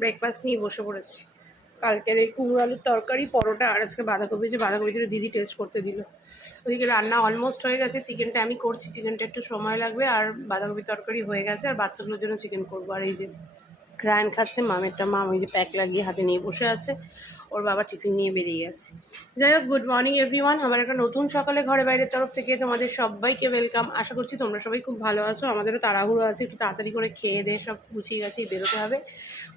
Breakfast নিয়ে বসে পড়েছি। কালকের এই কুমড়ো আলুর তরকারি, পরোটা আর আজকে বাঁধাকপি, যে বাঁধাকপিটা দিদি টেস্ট করতে দিল। ওইদিকে রান্না অলমোস্ট হয়ে গেছে চিকেনটা আমি করছি চিকেনটা একটু সময় লাগবে আর বাঁধাকপি তরকারি হয়ে গেছে আর বাচ্চাগুলোর জন্য চিকেন করব। আর এই যে রায়ন খাচ্ছে মামেরটা মাম ওই যে প্যাক লাগিয়ে হাতে নিয়ে বসে আছে। ওর বাবা টিফিন নিয়ে বেরিয়ে গেছে। যাই হোক গুড মর্নিং এভরিওয়ান আমার একটা নতুন সকালে ঘরে বাইরের তরফ থেকে তোমাদের সবাইকে ওয়েলকাম আশা করছি তোমরা সবাই খুব ভালো আছো। আমাদেরও তাড়াহুড়ো আছে, একটু তাড়াতাড়ি করে খেয়ে দিয়ে সব গুছিয়ে গেছি বেরোতে হবে।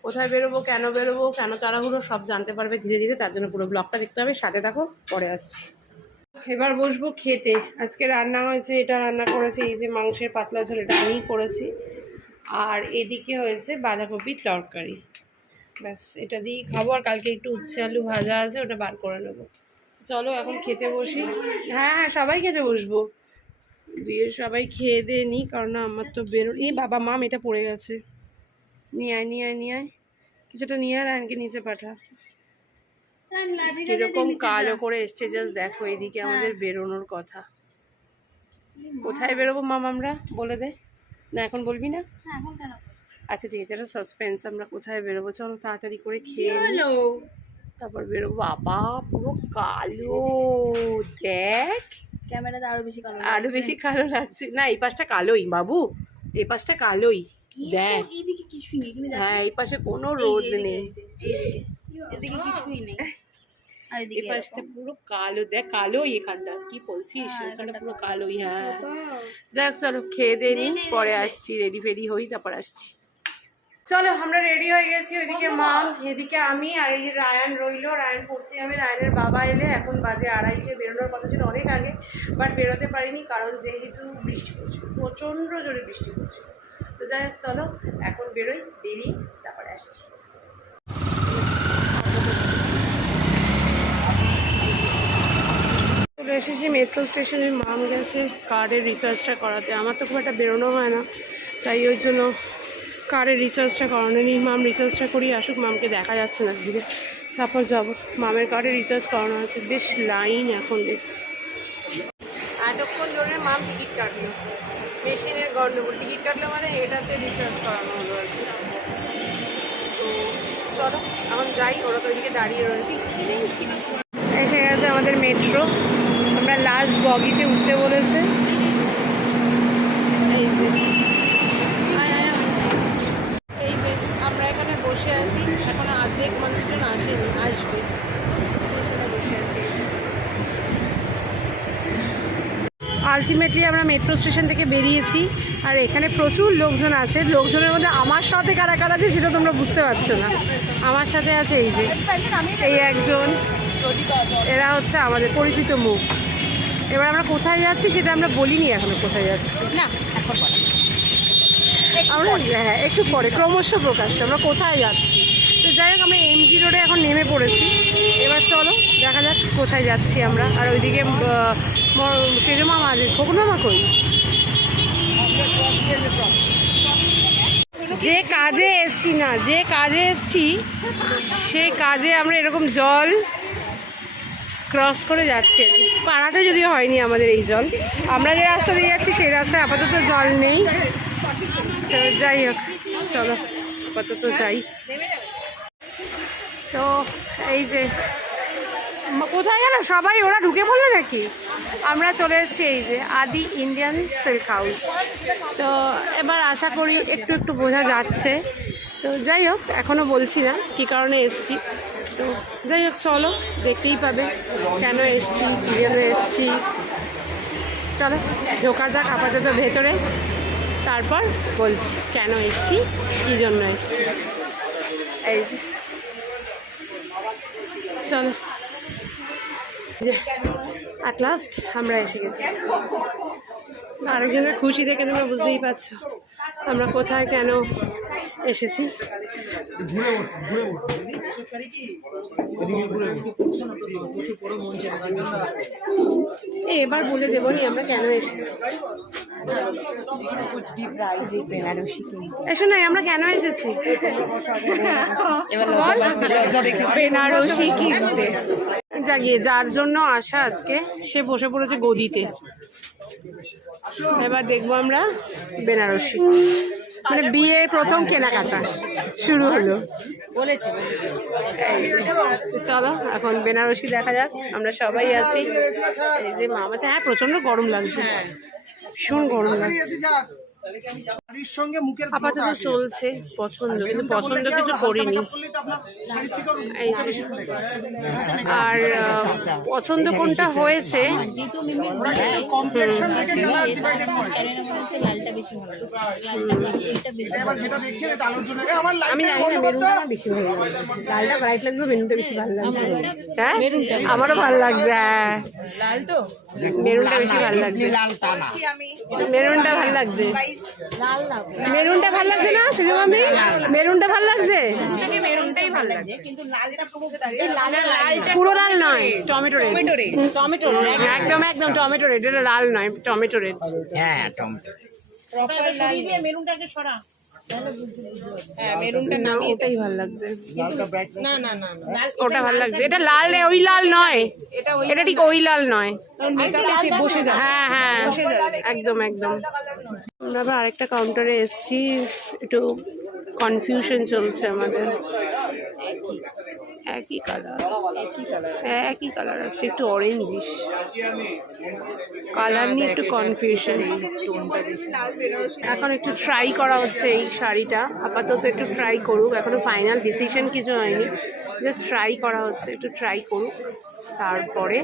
কোথায় বেরোবো, কেন বেরোবো, কেন তাড়াহুড়ো, সব জানতে পারবে ধীরে ধীরে। তার জন্য পুরো ব্লগটা দেখতে হবে। সাথে থাকো, পরে আসছি। এবার বসবো খেতে। আজকে রান্না হয়েছে, এটা রান্না করেছে, এই যে মাংসের পাতলা ঝোল এটা আমিই করেছি। আর এদিকে হয়েছে বাঁধাকপির তরকারি। ব্যাস এটা দিয়েই খাব আর কালকে একটু উচ্ছে আলু ভাজা আছে ওটা বার করে নেব। চলো এখন খেতে বসি। হ্যাঁ হ্যাঁ সবাই খেতে বসবো। দিয়ে সবাই খেয়ে দিয়ে নিই কারণ না আমার তো বেরো এই বাবা মাম এটা পড়ে গেছে। নিয়ে আয় নিয়ে আয় নিয়ে আয়। কিছুটা নিয়ে আয় আনকে নিচে পাঠা। কীরকম কালো করে এসছে জাস্ট দেখো এদিকে আমাদের বেরোনোর কথা। কোথায় বেরোবো মাম আমরা? বলে দে। না এখন বলবি না? আচ্ছা ঠিক আছে এটা সাসপেন্স আমরা কোথায় বেরোবো? চলো তাড়াতাড়ি করে খেয়ে। তারপর বেরোবো। বাবা পুরো কালো। দেখ। ক্যামেরাতে আরও বেশি কালো আরও বেশি কালো লাগছে। না এই পাশটা কালোই বাবু। এই পাশটা কালোই। দেখ। এইদিকে কিছুই নেই তুমি হ্যাঁ এই পাশে কোনো রোদ নেই। এদিকে কিছুই নেই। আর এই পাশটা পুরো কালো। দেখ কালোই এখানটা। কি বলছিস? হ্যাঁ, এখানটা পুরো কালোই হ্যাঁ। যাক চলো খেয়ে দিয়ে পরে। আসছি রেডি ফেডি হই তারপর আসছি। চলো আমরা রেডি হয়ে গেছি ওইদিকে মাম এদিকে আমি আর এই রায়ান রইল রায়ান পড়তে আমি রায়ানের বাবা এলে এখন বাজে আড়াইটে বেরোনোর কথা ছিল অনেক আগে বাট বেরোতে পারিনি কারণ যেহেতু বৃষ্টি পড়ছে প্রচণ্ড জোরে বৃষ্টি পড়ছে তো যাই হোক চলো এখন বেরোই বেরিয়ে তারপরে আসছি। চলে এসেছি মেট্রো স্টেশনে মাম গেছে কার্ডের রিচার্জটা করাতে। আমার তো খুব একটা বেরোনো হয় না তাই ওই জন্য কার্ডের রিচার্জটা করানো? নেই মাম রিচার্জটা করি আসুক মামকে দেখা যাচ্ছে না দিকে তারপর যাব। মামের কার্ডে রিচার্জ করানো আছে? বেশ লাইন এখন দেখছি। এতক্ষণ ধরে মাম টিকিট কাটলো। মেশিনের গন্ডগোল। টিকিট কাটলো মানে এটাতে রিচার্জ করানো হলো আর কি। তো চলো এখন যাই ওরা তো ওইদিকে দাঁড়িয়ে রয়েছে। এসে গেছে আমাদের মেট্রো আমরা লাস্ট বগিতে উঠতে বলেছে। এই যে এই যে আমরা এখানে বসে আছি এখন অর্ধেক মানুষজন আসেনি আসবে স্টেশনে বসে আছি আলটিমেটলি আমরা মেট্রো স্টেশন থেকে বেরিয়েছি আর এখানে প্রচুর লোকজন আছে। লোকজনের মধ্যে আমার সাথে কারা কারা আছে সেটা তোমরা বুঝতে পারছ না। আমার সাথে আছে এই যে এই একজন। এরা হচ্ছে আমাদের পরিচিত মুখ। এবার আমরা কোথায় যাচ্ছি সেটা আমরা বলিনি এখনও কোথায় যাচ্ছি। না এখন আমরা হ্যাঁ একটু পরে ক্রমশ প্রকাশ্যে আমরা কোথায় যাচ্ছি? তো যাই হোক আমরা এমজি রোডে এখন নেমে পড়েছি। এবার চলো দেখা যাক কোথায় যাচ্ছি আমরা। আর ওইদিকে কই যে কাজে এসছি না, যে কাজে এসছি সেই কাজে আমরা এরকম জল ক্রস করে যাচ্ছি। পাড়াতে যদিও হয়নি আমাদের এই জল, আমরা যে রাস্তা দিয়ে যাচ্ছি সেই রাস্তায় আপাতত জল নেই। তো যাই হোক, চলো, আপাতত যাই। তো এই যে, কোথায় গেল? সবাই ওরা ঢুকে পড়ল নাকি? আমরা চলে এসেছি এই যে আদি ইন্ডিয়ান সিল্ক হাউস তো এবার আশা করি একটু একটু বোঝা যাচ্ছে। তো যাই হোক এখনও বলছি না কী কারণে এসছি। তো যাই হোক, চলো, দেখতেই পাবে কেন এসছি, কী জন্য এসছি। চলো, ঢোকা যাক আপাতত ভেতরে। তারপর বলছি কেন এসছি, কী জন্য এসছি। এই যে। চলো। অ্যাট লাস্ট আমরা এসে গেছি। আরেকজনের খুশি দেখে তোমরা বুঝতেই পারছ আমরা কোথায় কেন এসেছি। এবার বলে দেবো নি আমরা কেন এসেছি। এসো নাই আমরা কেন এসেছি? বেনারসি কিনতে। জাগিয়ে যার জন্য আসা আজকে সে বসে পড়েছে গদিতে। এবার দেখব আমরা বেনারসি। মানে বিয়ের প্রথম কেনাকাটা শুরু হলো। চলো এখন বেনারসি দেখা যাক আমরা সবাই আছি। এই যে মা আছে হ্যাঁ প্রচণ্ড গরম লাগছে। ভীষণ গরম লাগছে। আপাতত চলছে পছন্দ কিন্তু পছন্দ কিছু করিনি। আর পছন্দ কোনটা হয়েছে? আমি হ্যাঁ? আমারও ভালো লাগছে হ্যাঁ। মেরুনটা বেশি ভালো লাগছে। মেরুনটা ভালো লাগছে। মেরুনটা ভালো লাগছে না সুযোগ আমি মেরুনটা ভালো লাগছে? মেরুনটাই ভালো কিন্তু পুরো লাল নয়। Tomato red. টমেটো একদম একদম টমেটো রেড। এটা লাল নয় টমেটো রেড। হ্যাঁ টমেটো রেড। মেরুনটাকে সরা হ্যাঁ মেরুনটা না নামিয়ে ভালো লাগছে। না না না না। ওটা ভালো লাগছে। এটা লাল ওই লাল নয়। এটা ঠিক ওই লাল নয়। মেকআপে বসে যাবে। হ্যাঁ হ্যাঁ। একদম একদম। আমরা আবার আরেকটা কাউন্টারে এসেছি। একটু কনফিউশন চলছে আমাদের। একই কালার একই কালার আসছে একটু অরেঞ্জিস কালার নিয়ে একটু কনফিউশন এখন একটু ট্রাই করা হচ্ছে এই শাড়িটা। আপাতত একটু ট্রাই করুক এখনও ফাইনাল ডিসিশন কিছু হয়নি। জাস্ট ট্রাই করা হচ্ছে একটু ট্রাই করুক। তারপরে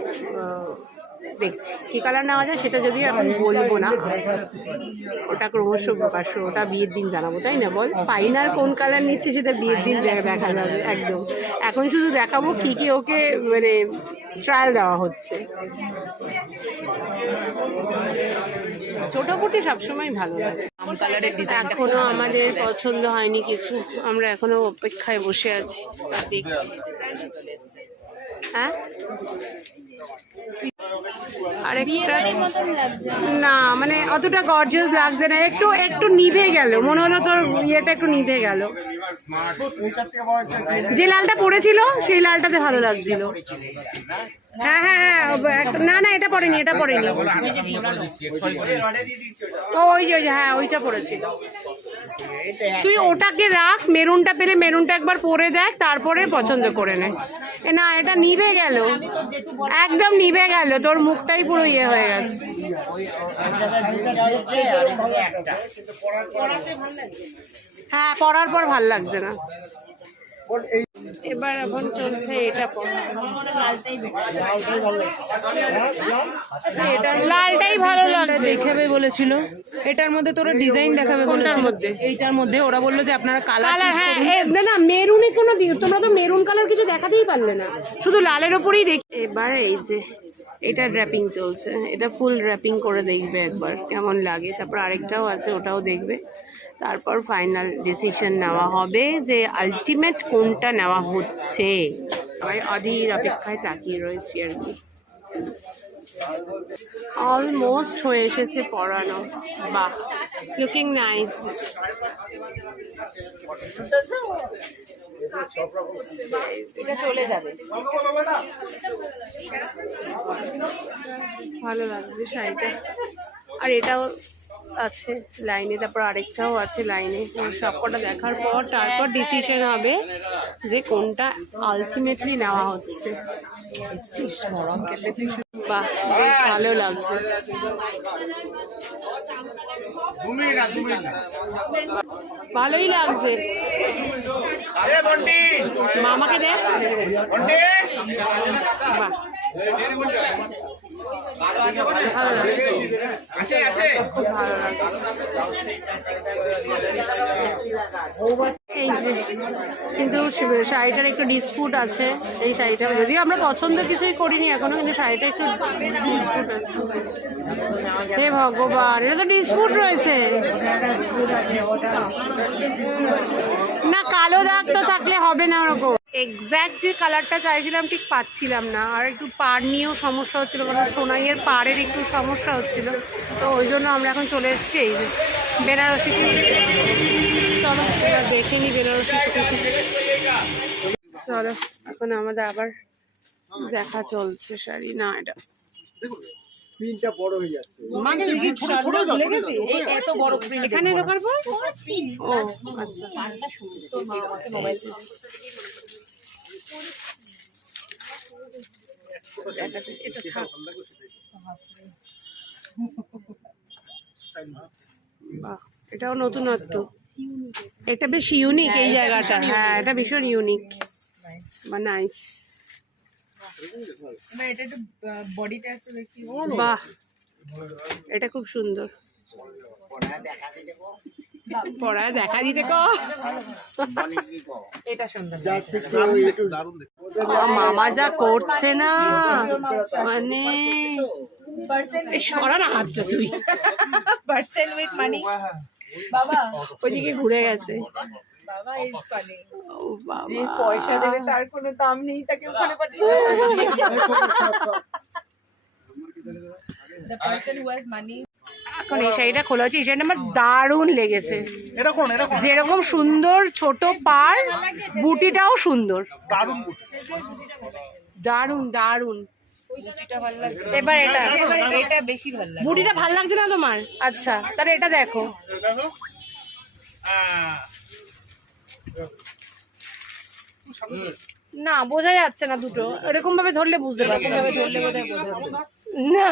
দেখছি কী কালার নেওয়া যায় সেটা যদিও এখন বলব না। ওটা ক্রমশ প্রকাশ্য ওটা বিয়ের দিন জানাব তাই না বল? ফাইনাল কোন কালার নিচ্ছে সেটা বিয়ের দিন দেখা যাবে একদম। এখন শুধু দেখাবো কী কী ওকে মানে ট্রায়াল দেওয়া হচ্ছে। ছোটামুটি সবসময় ভালো লাগে। এখনও আমাদের পছন্দ হয়নি কিছু আমরা এখনও অপেক্ষায় বসে আছি। দেখছি হ্যাঁ? না মানে অতটা গর্জিয়াস লাগছে না। একটু একটু নিভে গেল। মনে হলো তোর ইয়েটা একটু নিভে গেল। যে লালটা পড়েছিল সেই লালটাতে ভালো লাগছিল। হ্যাঁ হ্যাঁ হ্যাঁ না না এটা পড়েনি এটা পড়েনি। ওই ওই যে, হ্যাঁ ওইটা পড়েছিল। তুই ওটাকে রাখ, মেরুনটা পেলে মেরুনটা একবার পরে দেখ, তারপরে পছন্দ করে নে। না, এটা নিভে গেল। একদম নিভে গেল। তোর মুখটাই পুরো ইয়ে হয়ে গেছে। হ্যাঁ পড়ার পর ভালো লাগছে না। এবার এখন চলছে এটা লালটাই ভালো লাগছে। দেখাবে বলেছিল। এটার মধ্যে তোরা ডিজাইন দেখাবে বলেছিল। এইটার মধ্যে ওরা বলল যে আপনারা কালার হ্যাঁ না না মেরুনে কোনো তোমরা তো মেরুন কালার কিছু দেখাতেই পারলে না। শুধু লালের ওপরেই দেখি এবার এই যে এটা র্যাপিং চলছে। এটা ফুল র্যাপিং করে দেখবে একবার কেমন লাগে। তারপর আরেকটাও আছে ওটাও দেখবে। তারপর ফাইনাল ডিসিশন নেওয়া হবে যে আলটিমেট কোনটা নেওয়া হচ্ছে। সবাই অধীর অপেক্ষায় তাকিয়ে রয়েছি আর কি। অলমোস্ট হয়ে এসেছে পড়ানো। বাহ লুকিং নাইস ভালো লাগছে শাড়িটা। আর এটাও আছে লাইনে তারপর আরেকটাও আছে লাইনে। সবকটা দেখার পর তারপর ডিসিশন হবে যে কোনটা আলটিমেটলি নেওয়া হচ্ছে। বাহ ভালো লাগছে। ভালোই লাগছে। মামাকে দেখ বাহ। এই যে, কিন্তু শাড়িটার একটু ডিসপুট আছে, এই শাড়িটা যদিও আমরা পছন্দ কিছুই করিনি এখনও, কিন্তু শাড়িটা একটু ডিসপুট আছে। হে ভগবান, এটা তো ডিসপুট রয়েছে। না, কালো দাগ তো থাকলে হবে না ওরকম। এক্স্যাক্ট যে কালারটা চাইছিলাম ঠিক পাচ্ছিলাম না। আর একটু পার নিয়েও সমস্যা হচ্ছিল কারণ সোনাইয়ের পাড়ের একটু সমস্যা হচ্ছিল। তো ওই জন্য আমরা এখন চলে এসেছি এই যে বেনারসি। চলো এবার দেখে নি বেনারসি চলো এখন আমাদের আবার দেখা চলছে শাড়ি। না এটা প্রিন্টটা বড় হয়ে যাচ্ছে মানে কি ছোট ছোট তো, এই এত বড় প্রিন্ট এখানে পর ও আচ্ছা। এটাও নতুনত্ব। এটা বেশ ইউনিক এই জায়গাটা। হ্যাঁ এটা ভীষণ ইউনিক বা নাইস এবার এটা একটু বডিটা একটু দেখি বাহ এটা খুব সুন্দর। পড়ায় দেখা দিতে ক। এটা মামা যা করছে না মানে সরা না হাতটা তুই। পার্সেন্ট উইথ মানি বাবা ওইদিকে ঘুরে গেছে। বাবা ইজ ফানি ও বাবা। যে পয়সা দেবে তার কোনো দাম নেই তাকে ওখানে পাঠিয়ে The person who has money এখন এই শাড়িটা খোলা হচ্ছে এই শাড়িটা আমার দারুণ লেগেছে। এটা কোন এটা কোন? যেরকম সুন্দর ছোট পার বুটিটাও সুন্দর। দারুণ বুটি। দারুণ দারুণ। এবার এটা। এটা বেশি ভালো লাগে বুটিটা ভালো লাগছে না তোমার? আচ্ছা তাহলে এটা দেখো। দেখো। না বোঝা যাচ্ছে না দুটো। এরকম ভাবে ধরলে বুঝতে পারবে ধরলে না।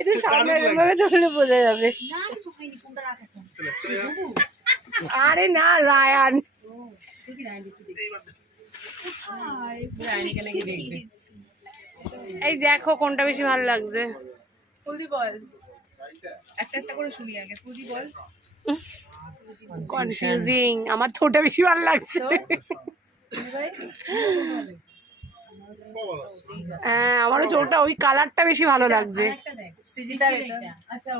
এটা সামনে ভাবে ধরলে বোঝা যাবে। আরে না রায়ান। এই দেখো কোনটা বেশি ভালো লাগছে। ফুলদি বল। একটা একটা করে শুনি আগে। ফুলদি বল। কনফিউজিং আমার তো ওটা বেশি ভালো লাগছে। ভাই হ্যাঁ আমারও চোরটা ওই কালারটা বেশি ভালো লাগছে। আচ্ছা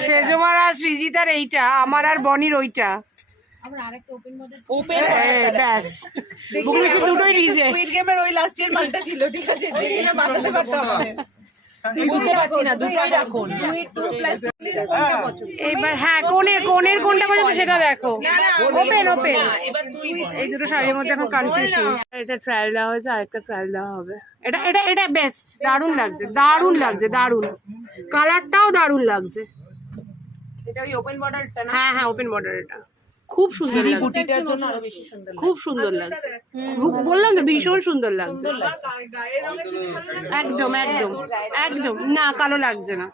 সেজমার আর সৃজিতার এইটা আমার আর বনির ওইটা। ব্যাস। দুটোই নিজে স্কুইড গেমের ওই লাস্ট ইয়ার মালটা ছিল ঠিক আছে? বুঝতে পারছি না দুটোই রাখুন হ্যাঁ। কোনের কোনের কোনটা পর্যন্ত সেটা দেখো। Open open. এই দুটো শাড়ির মধ্যে এখন কনফিউশন এটা ট্রায়াল দেওয়া হয়েছে আরেকটা ট্রায়াল দেওয়া হবে। এটা এটা এটা বেস্ট দারুণ লাগছে দারুণ লাগছে দারুণ। কালারটাও দারুণ লাগছে। এটা ওই ওপেন বর্ডারটা হ্যাঁ হ্যাঁ ওপেন বর্ডার এটা খুব সুন্দর লাগছে। বুটিটার জন্য আরও বেশি সুন্দর খুব সুন্দর লাগছে। বললাম তো ভীষণ সুন্দর লাগছে। গায়ের রঙের সাথে ভালো লাগে একদম একদম একদম। না কালো লাগছে না।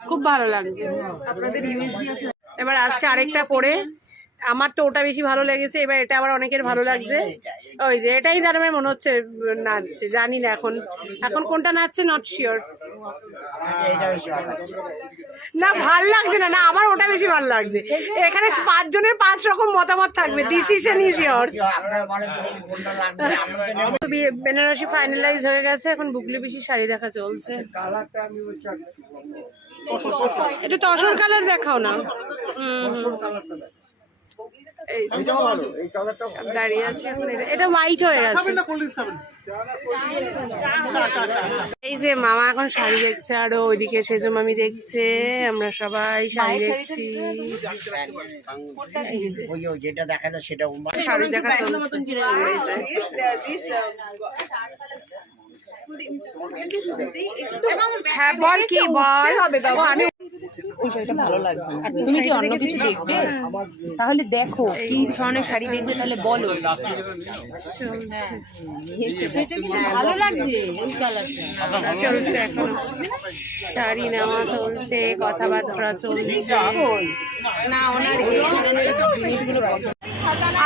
খুব ভালো লাগছে। আপনাদের ইউএসবি আছে। এবার আসছে আরেকটা পরে। আমার তো ওটা বেশি ভালো লেগেছে এবার এটা আবার অনেকের ভালো লাগছে। ওই যে এটাই তার মনে হচ্ছে নাচছে জানি না এখন। এখন কোনটা নাচছে নট শিওর না ভালো লাগছে না না আমার ওটা বেশি ভালো লাগছে। এখানে পাঁচ জনের পাঁচ রকম মতামত থাকবে decision is yours Benarasi finalise হয়ে গেছে এখন বুকলি বেশি শাড়ি দেখা চলছে। কালারটা আমি বলছি একটু তসর কালার দেখাও না। হুম, দাঁড়িয়ে আছে এখন এটা- এটা হোয়াইট হয়ে গেছে। এই যে মামা এখন শাড়ি দেখছে আর ওইদিকে সেজো মামি দেখছে আমরা সবাই শাড়ি দেখছি। যেটা দেখাল সেটা শাড়ি দেখা uh, um, হ্যাঁ বল কি বল। ও, আমি ভালো লাগছে তুমি কি অন্য কিছু দেখবে? তাহলে দেখো কি ধরনের শাড়ি দেখবে তাহলে বলো। ভালো লাগছে ওই কালারটা। চলছে এখন। শাড়ি নেওয়া চলছে কথাবার্তা চলছে না ওনার এই ধরনের জিনিসগুলো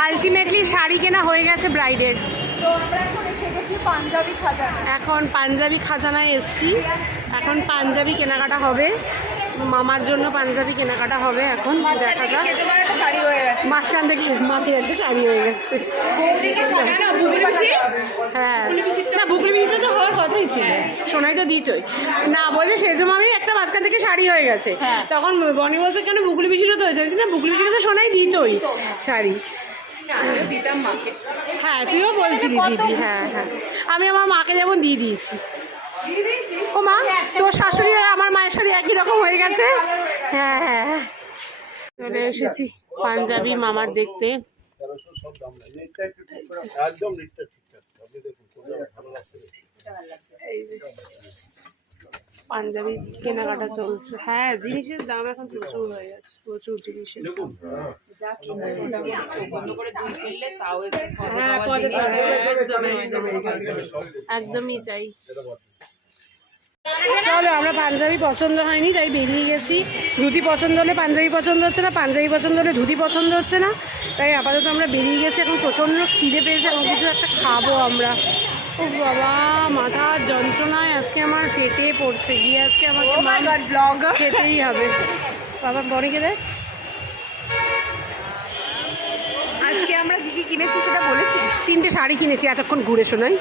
আলটিমেটলি শাড়ি কেনা হয়ে গেছে ব্রাইডের। পাঞ্জাবি খাজানা এখন পাঞ্জাবি খাজানায় এসছি। এখন পাঞ্জাবি কেনাকাটা হবে। মামার জন্য পাঞ্জাবি কেনাকাটা হবে এখন দেখা যাক। হয়ে মাঝখান থেকে মাথায় একটা শাড়ি হয়ে গেছে। হ্যাঁ। না বুকলি বিচিটা তো হওয়ার কথাই ছিল। সোনাই তো দিতই। না বলছে সেজো মামির একটা মাঝখান থেকে শাড়ি হয়ে গেছে। তখন বনি বলছে কেন বুকলি বিচিটা তো হয়েছে? না বুকলি বিচিটা তো সোনাই দিতই শাড়ি। দিতাম মাকে হ্যাঁ তুইও বলছিলি দিদি হ্যাঁ হ্যাঁ। আমি আমার মাকে যেমন দিয়ে দিয়েছি। ও মা, তোর শাশুড়ি আর আমার মায়ের শাড়ি একই রকম হয়ে গেছে। হ্যাঁ হ্যাঁ হ্যাঁ। চলে এসেছি পাঞ্জাবি মামার দেখতে। পাঞ্জাবি কেনাকাটা চলছে। হ্যাঁ জিনিসের দাম এখন প্রচুর হয়ে গেছে, প্রচুর জিনিসের হ্যাঁ পাওয়া পদে আমরা পাঞ্জাবি পছন্দ হয়নি তাই বেরিয়ে গেছি। ধুতি পছন্দ হলে পাঞ্জাবি পছন্দ হচ্ছে না পাঞ্জাবি পছন্দ হলে ধুতি পছন্দ হচ্ছে না। তাই আপাতত আমরা বেরিয়ে গেছি এখন প্রচণ্ড খিদে পেয়েছে এখন কিছু একটা খাব আমরা। ও বাবা মাথার যন্ত্রণায় আজকে আমার ফেটে পড়ছে গিয়ে আজকে আমাকে ব্লগ খেতেই হবে। বাবা বনিকে দেখ। আজকে আমরা কি কি কিনেছি সেটা বলেছি তিনটে শাড়ি কিনেছি এতক্ষণ ঘুরে শোনাই।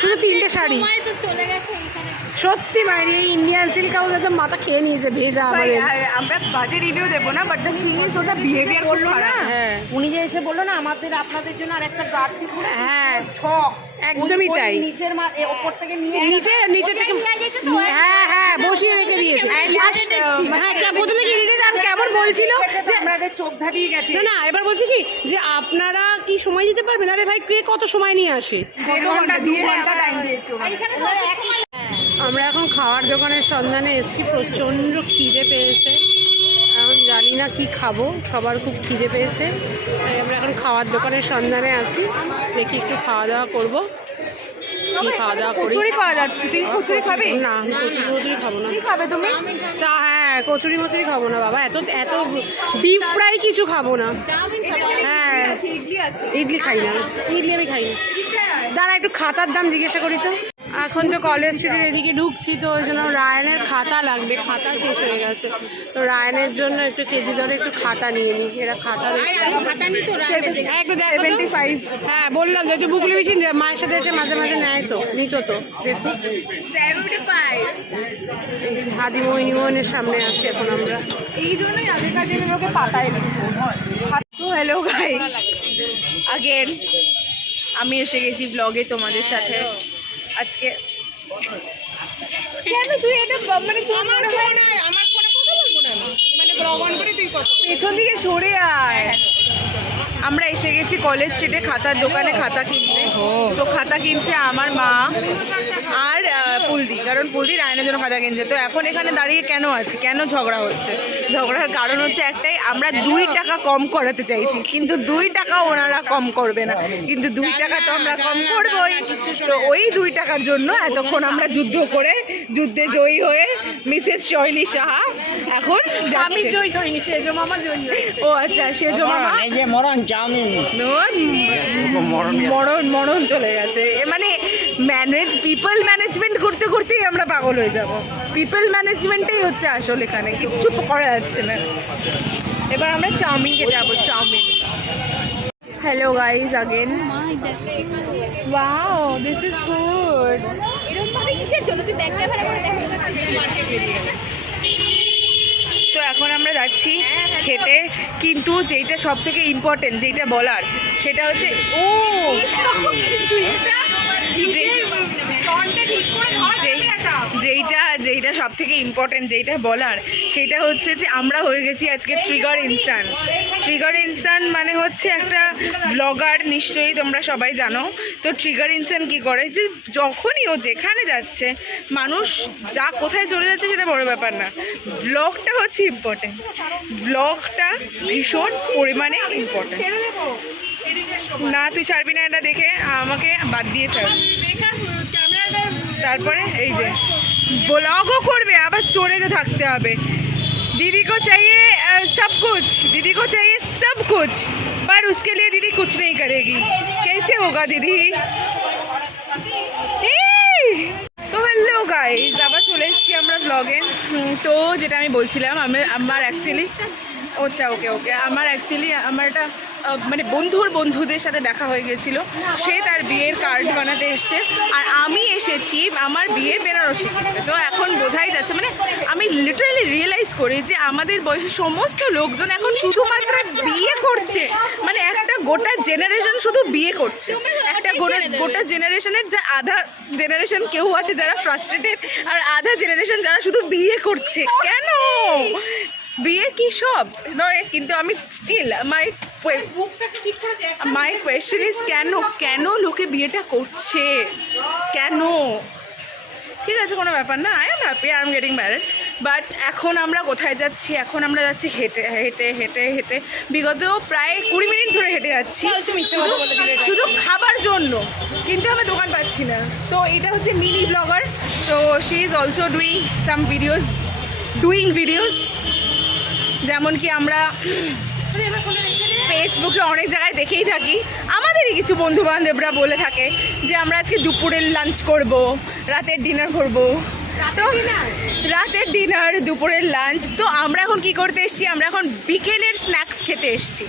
শুধু তিনটে শাড়ি। সত্যি মায়ের এই ইন্ডিয়ান সিল্ক হাউস একদম মাথা খেয়ে নিয়েছে ভেজা আমরা বাজে রিভিউ দেবো না বাট দ্য থিং ইজ ওটা বিহেভিয়ার করল না? হ্যাঁ। উনি যে এসে বলল না আমাদের আপনাদের জন্য আর একটা করে হ্যাঁ। ছক। একদমই তাই। নিচের ওপর থেকে নিয়ে নিচে নিচে থেকে হ্যাঁ হ্যাঁ বসিয়ে রেখে দিয়েছে। হ্যাঁ প্রথমে কি আর কেমন বলছিল? যে আমাদের চোখ গেছে। না না এবার বলছি কি যে আপনারা কি সময় দিতে পারবেন? আরে ভাই কে কত সময় নিয়ে আসে? ঘণ্টা দু ঘণ্টা টাইম দিয়েছি। আমরা এখন খাওয়ার দোকানের সন্ধানে এসেছি প্রচণ্ড খিদে পেয়েছে। এখন জানি না কি খাব সবার খুব খিদে পেয়েছে। তাই আমরা এখন খাওয়ার দোকানের সন্ধানে আছি। দেখি একটু খাওয়া দাওয়া করব। কি খাওয়া দাওয়া করি? কচুরি পাওয়া যাচ্ছে। তুই কচুরি খাবি? না কচুরি মচুরি খাব না। কি খাবে তুমি? চা হ্যাঁ কচুরি মচুরি খাব না বাবা। এত এত ডিপ ফ্রাই কিছু খাব না। হ্যাঁ ইডলি আছে ইডলি খাই না। ইডলি আমি খাই না। দাঁড়া একটু খাতার দাম জিজ্ঞাসা করি তো। এখন যে কলেজ স্ট্রিটের এদিকে ঢুকছি তো ওই জন্য রায়নের খাতা লাগবে। খাতা শেষ হয়ে গেছে। তো রায়নের জন্য একটু কেজি দরে একটু খাতা নিয়ে নিই এরা খাতা দিচ্ছে একটু সেভেন্টি ফাইভ হ্যাঁ বললাম যেহেতু বুকলি বেশি মায়ের সাথে এসে মাঝে মাঝে নেয় তো নিত তো। দেখো। হাদি মোহিনী মোহনের সামনে আছি এখন আমরা। এই জন্যই আগেকার দিনে লোকে পাতায় তো হ্যালো গাই আগেন আমি এসে গেছি ব্লগে তোমাদের সাথে। আজকে। কেন তুই এটা মানে তুই মনে হয় না আমার ফোনে কথা বলব না মানে ব্লগ অন করে তুই কথা পেছন দিকে সরে আয়। আমরা এসে গেছি কলেজ স্ট্রিটে খাতার দোকানে খাতা কিনতে। তো খাতা কিনছে আমার মা আর ফুলদি কারণ ফুলদি রায়নের জন্য খাতা কিনছে। তো এখন এখানে দাঁড়িয়ে কেন আছি? কেন ঝগড়া হচ্ছে? ঝগড়ার কারণ হচ্ছে একটাই আমরা দুই টাকা কম করাতে চাইছি কিন্তু দুই টাকা ওনারা কম করবে না। কিন্তু দুই টাকা তো আমরা কম করবোই। তো ওই দুই টাকার জন্য এতক্ষণ আমরা যুদ্ধ করে যুদ্ধে জয়ী হয়ে মিসেস শৈলী সাহা এখন আমি জয়ী হইনি সেজো মামা জয়ী ও আচ্ছা সেজো মামা। এই যে চাউমিন মরণ মরণ চলে গেছে। মানে ম্যানেজ পিপল ম্যানেজমেন্ট করতে করতেই আমরা পাগল হয়ে যাব। পিপল ম্যানেজমেন্টেই হচ্ছে আসল এখানে কিচ্ছু করা যাচ্ছে না। এবার আমরা চাউমিন। খেতে যাব chow mein hello guys again wow this is good তো এখন আমরা যাচ্ছি খেতে। কিন্তু যেইটা সব থেকে ইম্পর্টেন্ট যেইটা বলার সেটা হচ্ছে ও! যেইটা যেইটা সব থেকে ইম্পর্টেন্ট যেইটা বলার সেটা হচ্ছে যে আমরা হয়ে গেছি আজকে ট্রিগার ইনসান ট্রিগার ইনসান মানে হচ্ছে একটা ব্লগার নিশ্চয়ই তোমরা সবাই জানো। তো ট্রিগার ইনসান কি করে? যে যখনই ও যেখানে যাচ্ছে মানুষ যা কোথায় চলে যাচ্ছে সেটা বড় ব্যাপার না। ব্লগটা হচ্ছে ইম্পর্টেন্ট ব্লগটা ভীষণ পরিমাণে ইম্পর্টেন্ট না তুই ছাড়বি না এটা দেখে আমাকে বাদ দিয়ে ছাড়। তারপরে এই যে ব্লগও করবে আবার স্টোরেজে থাকতে হবে दीदी को चाहिए अ, सब कुछ दीदी को चाहिए सब कुछ पर उसके लिए दीदी कुछ नहीं करेगी कैसे होगा दीदी এই! তো হ্যালো গাইজ আবার চলে এসেছি আমরা ব্লগে তো যেটা আমি বলছিলাম আমি আমার অ্যাকচুয়ালি আচ্ছা ওকে ওকে আমার অ্যাকচুয়ালি আমার একটা আহ, মানে বন্ধুর বন্ধুদের সাথে দেখা হয়ে গেছিল। সে তার বিয়ের কার্ড বানাতে এসছে। আর আমি এসেছি আমার বিয়ের বেনারসি কিনতে। তো এখন বোঝাই যাচ্ছে মানে আমি লিটারালি রিয়েলাইজ করি যে আমাদের বয়সী সমস্ত লোকজন এখন শুধুমাত্র বিয়ে করছে। মানে একটা গোটা জেনারেশন শুধু বিয়ে করছে। একটা গোটা- গোটা জেনারেশনের যা আধা জেনারেশন কেউ আছে যারা ফ্রাস্ট্রেটেড আর আধা জেনারেশন যারা শুধু বিয়ে করছে। কেন? বিয়ে কি সব? নয় কিন্তু আমি still my my question is কেন কেন লোকে বিয়েটা করছে? কেন? ঠিক আছে কোনো ব্যাপার না I am happy I am getting married but এখন আমরা কোথায় যাচ্ছি? এখন আমরা যাচ্ছি হেঁটে হেঁটে হেঁটে হেঁটে। বিগত প্রায় কুড়ি মিনিট ধরে হেঁটে যাচ্ছি। শুধু- শুধু খাবার জন্য। কিন্তু আমরা দোকান পাচ্ছি না। তো এটা হচ্ছে মিনি ব্লগার। তো she is also doing some videos doing videos যেমন কি আমরা ফেসবুকে অনেক জায়গায় দেখেই থাকি। আমাদেরই কিছু বন্ধু বান্ধবরা বলে থাকে যে, আমরা আজকে দুপুরের লাঞ্চ করব, রাতের ডিনার করব। তো রাতের ডিনার দুপুরের লাঞ্চ তো আমরা এখন কি করতে এসেছি? আমরা এখন বিকেলের স্ন্যাক্স খেতে এসেছি।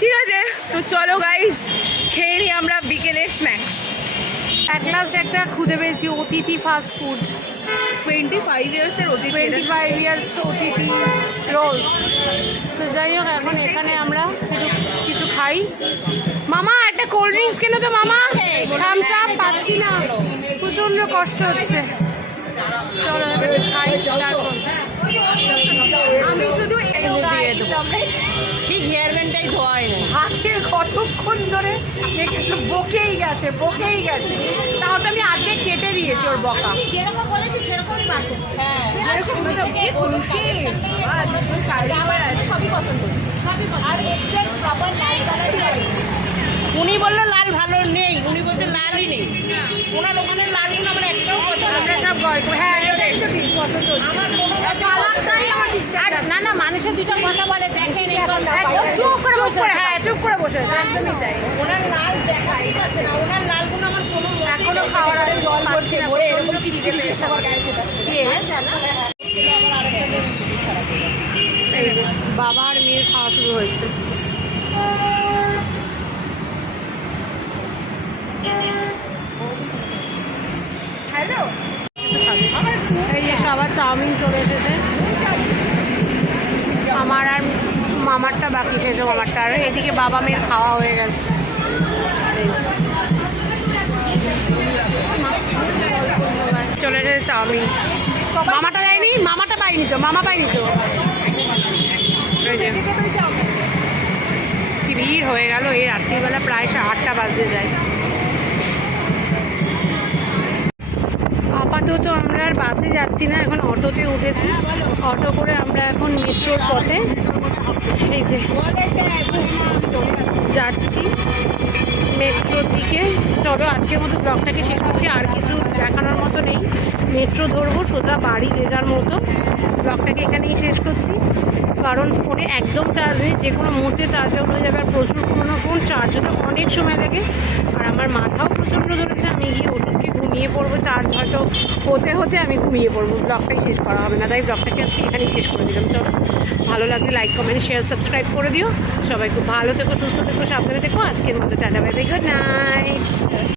ঠিক আছে? তো চলো গাইস খেয়ে নিই আমরা বিকেলের স্ন্যাক্স অ্যাট লাস্ট একটা খুঁজে পেয়েছি Atithi fast food twenty five ইয়ার্সের অতিথি টোয়েন্টি ফাইভ ইয়ার্স অতিথি রোলস তো যাই হোক, এখন এখানে আমরা কিছু খাই। মামা, একটা কোল্ড ড্রিঙ্কস কেন তো মামা? থামস পাচ্ছি না। প্রচণ্ড কষ্ট হচ্ছে। চলো খাই। ব্যান্ডটাই ধোয়া হয় না হাতে কতক্ষণ ধরে দেখেছ বকেই গেছে বকেই গেছে। তাও তো আমি আজকে কেটে দিয়েছি ওর বকা। যেরকম বলেছি সেরকমই পাচ্ছে হ্যাঁ যেরকম তো কি খুশি? সবই পছন্দ। আর এক্সাক্ট প্রপার লাল কালারই উনি বলল লাল ভালো নেই উনি বলছে লালই নেই। ওনার ওখানে লালগুলো আমরা একটাও পছন্দ আমরা সব গল্প হ্যাঁ না না মানুষের দুটো কথা বলে দেখেন চুপ করে বসে হ্যাঁ চুপ করে বসে একদমই তাই। ওনার লাল দেখাই ওনার আমার কোনো এখনও খাওয়ার আগে জল করছে বলে এরকম কিছু কিছু এই যে বাবা আর মেয়ের খাওয়া শুরু হয়েছে। মামারটা বাকি শেষে মামারটা আর এদিকে বাবা মেয়ের খাওয়া হয়ে গেছে। চলে এসেছে চাউমিন মামাটা দেয়নি মামাটা পাইনি তো, মামা পাইনি তো। ভিড় হয়ে গেল, এই রাত্রিবেলা প্রায় আটটা বাজতে যায়। আপাতত আমরা আর বাসে যাচ্ছি না, এখন অটোতে উঠেছি। অটো করে আমরা এখন মেট্রোর পথে এই যে যাচ্ছি মেট্রোর দিকে। চলো, আজকের মতো ব্লগটাকে শেষ করছি, আর কিছু দেখানোর মতো নেই। মেট্রো ধরবো, সোজা বাড়ি যে যার মতো। ব্লগটাকে এখানেই শেষ করছি। কারণ ফোনে একদম চার্জ নেই, যে কোনো মুহূর্তে চার্জ আউট হয়ে যাবে আর প্রচুর পুরোনো ফোন চার্জ হতে অনেক সময় লাগে। আর আমার মাথাও প্রচণ্ড ধরেছে, আমি গিয়ে ওষুধ খেয়ে ঘুমিয়ে পড়ব চার্জ হয়তো হতে হতে আমি ঘুমিয়ে পড়ব। ব্লগটাই শেষ করা হবে না, তাই ব্লগটাকে আজকে এখানেই শেষ করে দিলাম। চলো, ভালো লাগলে লাইক কমেন্ট শেয়ার সাবস্ক্রাইব করে দিও। সবাই খুব ভালো থেকো, সুস্থ থেকো, সাবধানে থেকো। আজকের মতো টাটা বাই গুড নাইট